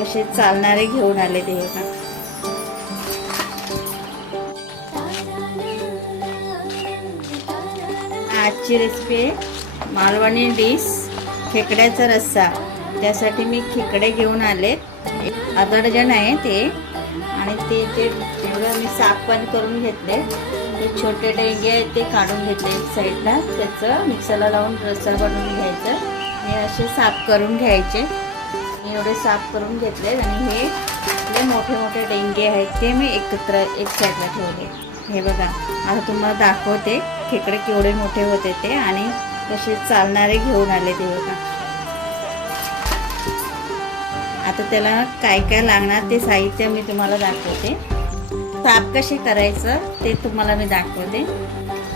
कसे चालणारे घेऊन आले ते बघा. आजची रेसिपी आहे मालवणी डिश खेकड्याचा रस्सा. त्यासाठी मी खेकडे घेऊन आले, अर्धा डझन आहे ते. आणि ते तेवढं मी साफ पण करून घेतले. ते छोटे डेंगे आहेत ते काढून घेतले साईडला. त्याचं मिक्सरला लावून रस्सा बनवून घ्यायचं. हे असे साफ करून घ्यायचे. मी एवढे साफ करून घेतले. आणि हे आपले मोठे मोठे डेंगे आहेत ते मी एकत्र एक साईडला ठेवले. हे बघा, आता तुम्हाला दाखवते खेकडे केवढे मोठे होते ते आणि कसे चालणारे घेऊन आले ते बघा. आता त्याला काय काय लागणार ते साहित्य मी तुम्हाला दाखवते. साफ कसे करायचं ते तुम्हाला मी दाखवते.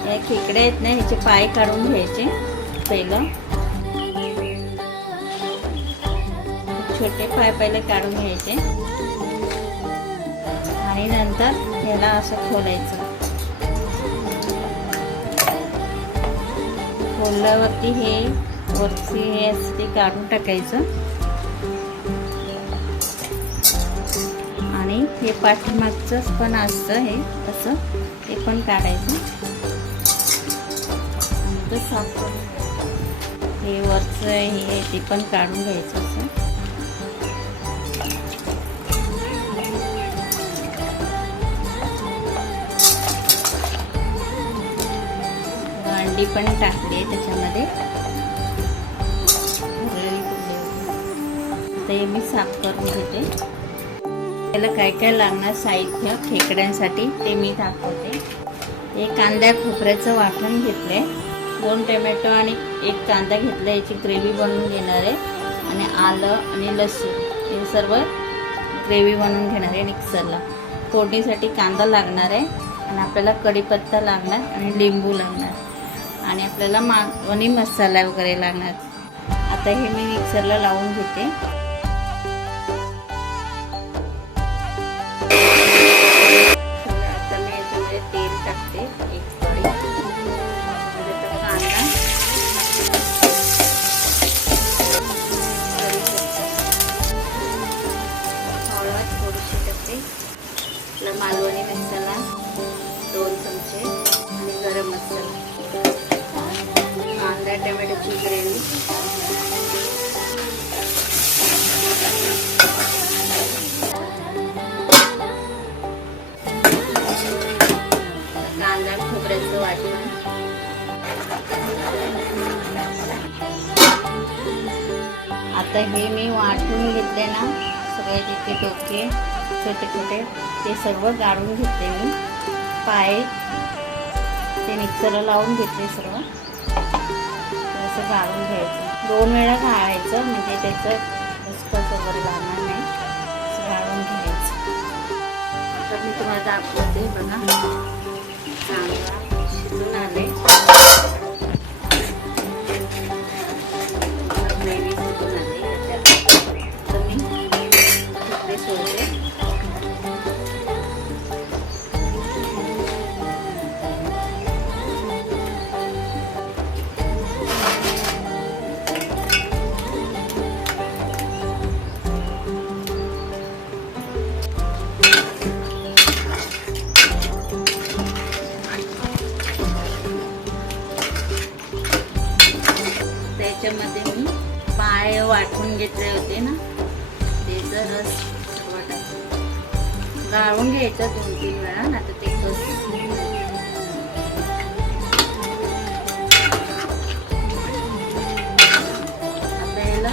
हे खेकडे आहेत ना, ह्याचे पाय काढून घ्यायचे पहिलं. छोटे पाय पहिले काढून घ्यायचे आणि नंतर याला असं खोलायचं. खोलल्यावरती हे वरची हे असं ते काढून टाकायचं. आणि हे पाठीमागचं पण असतं हे असं, ते पण काढायचं. आणि साफ करून हे वरचं हे ते पण काढून घ्यायचं असं. अंडी पण टाकली आहे त्याच्यामध्ये. ते मी साफ करून घेते. त्याला काय काय लागणार साहित्य खेकड्यांसाठी ते मी दाखवते. एक कांदा खोबऱ्याचं वाटण घेतले, 2 टोमॅटो आणि 1 कांदा घेतला. याची ग्रेव्ही बनवून घेणार आहे. आणि आलं आणि लसूण हे सर्व ग्रेव्ही बनवून घेणार आहे मिक्सरला. फोडणीसाठी कांदा लागणार आहे आणि आपल्याला कढीपत्ता लागणार आणि लिंबू लागणार आणि आपल्याला मालवणी मसाला वगैरे लागणार. आता हे मी मिक्सरला लावून घेते. आता मी याच्यामध्ये तेल टाकते, 1 कढई. कांदा, हळद थोडीशी टाकते. आपला मालवणी मसाला 2 चमचे आणि गरम मसाला. कांदा टोमॅटोची ग्रेव्ही, कांदा खोबऱ्याचं वाटण, आता हे मी वाटून घेतले ना सगळे जिथे डोके छोटे छोटे ते सर्व गाळून घेतले मी. पाय ते मिक्सरला लावून घेतले सर्व. असं गाळून घ्यायचं, 2 वेळा गाळायचं म्हणजे त्याचं खसखस वगैरे लागणार नाही. असं गाळून घ्यायचं. आता मी तुम्हाला दाखवते बघा. चांगला शिजून आले, ग्रेव्ही शिजून आली. त्याच्यात मी खेकडे सोडले. त्याच्यामध्ये मी पाय वाटून घेतले होते ना, त्याचा रस सर्व टाकून गाळून घ्यायचा 2-3 वेळा. आता ते आता याला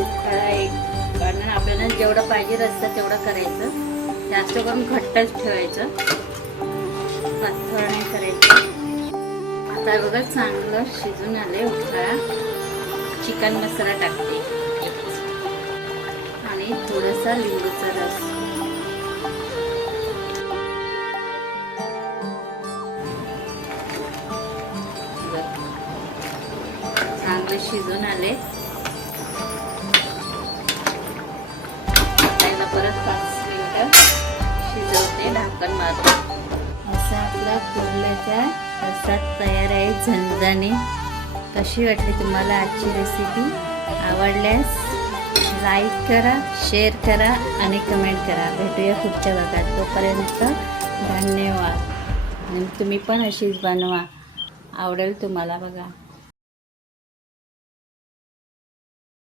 उकळा एक, कारण आपल्याला जेवढं पाहिजे रस्सा तेवढं करायचं. जास्त करून घट्टच ठेवायचं, पातळ नाही करायचं. आता बघा चांगलं शिजून आले. उकळा चिकन मसाला टाकते आणि थोडासा लिंबूचा रस. चांगले शिजून आले. त्याला परत 5 मिनिटं शिजवते ढाकण मारून. असा आपला कुर्ल्याचा रस्सा तयार आहे झणझणीत. कशी वाटली तुम्हाला आजची रेसिपी? आवडल्यास लाईक करा, शेअर करा आणि कमेंट करा. भेटूया पुढच्या भागात. तोपर्यंत धन्यवाद. आणि तुम्ही पण अशीच बनवा, आवडेल तुम्हाला बघा.